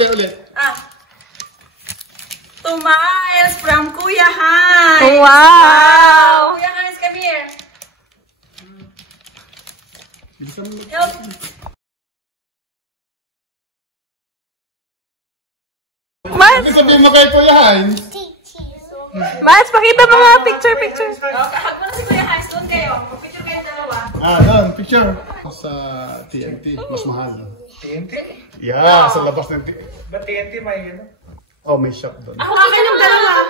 uli. Smiles from Kuya Hans. Wow! Kuya Hans, come here. Help. Miles! Ano sabihin mo kay Kuya Hans? Miles, pakita mo mga picture. Hag mo na si Kuya Hans. Doon kayo. Picture kayo dalawa. Doon, picture. Sa TNT, mas mahal. TNT? Yeah, sa labas ng TNT. Ba't TNT may ano? Oh, may shop doon. Hawakan yung dalawa.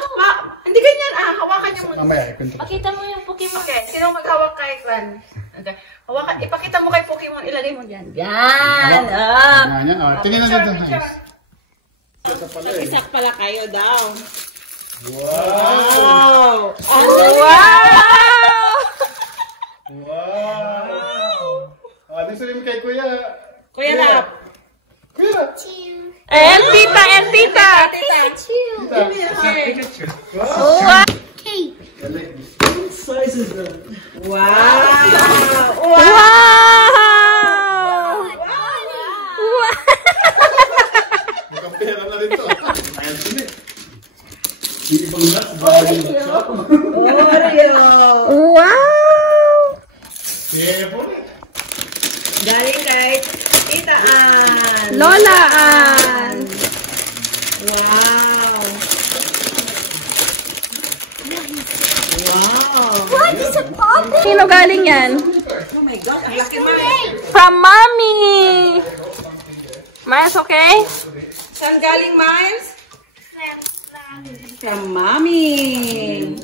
Hindi ganyan. Hawakan yung muna. Mamaya, ikwento ko. Pakita mo yung Pokemon. Okay, sino maghawak kay Clan? Okay. Hawakan, ipakita mo kay Pokemon. Ilagay mo dyan. Yan. Tingnan na dito, Hans. Isak pala kayo daw. Wow! Ano sabihin mo kay Kuya? Kuya Lap. Kuya Lap. And tita. Pikachu. Wow! Mukhang pera na rin to. Ayan sila. Yung ibang nuts, baka yung shop. Wow! Careful. Galing kay Tita Ann. Lola Ann. Wow. Sino galing yan? Oh my God, ang laki man. From Mommy! Miles, okay? Saan galing, Miles? From Mommy.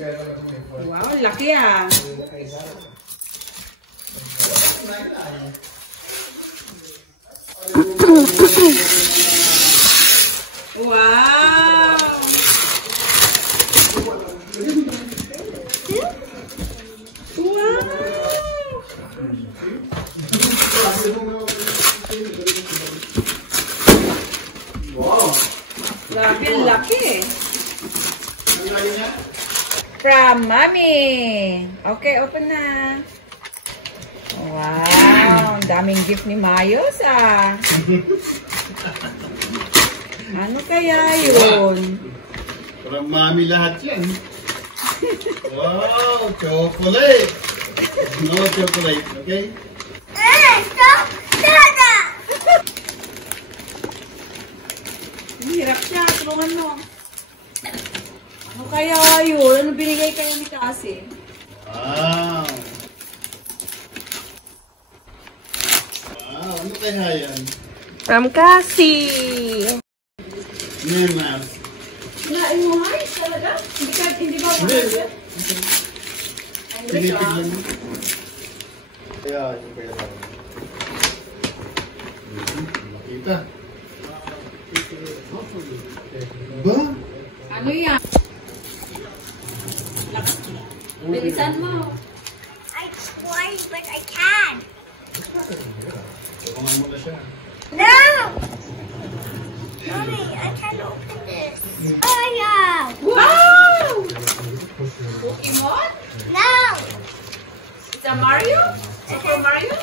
Wow, laki ah. Wow. Grabe, ang laki. From Mommy. Okay, open na. Wow, ang daming gift ni Mayos ah. Ano kaya yun? From Mommy lahat yan. Wow, chocolate. No chocolate, okay? Hirap siya, tulungan mo. Ano kaya yun? Ano binigay kayo ni Cassie? Wow. Wow, ano kaya yan? From Cassie. Yan, ma'am. Kinain mo, Mars? Talaga? Hindi ba mo? Pinipigyan mo. Kaya, yung kaya lang. Makita. Ba? Ano yan? Bilisan mo. I tried, but I can't. Kumangan mo na siya. No! Mommy, I can't open this. Oh, yeah. Wow! Pokemon? No! Is that Mario? Super Mario?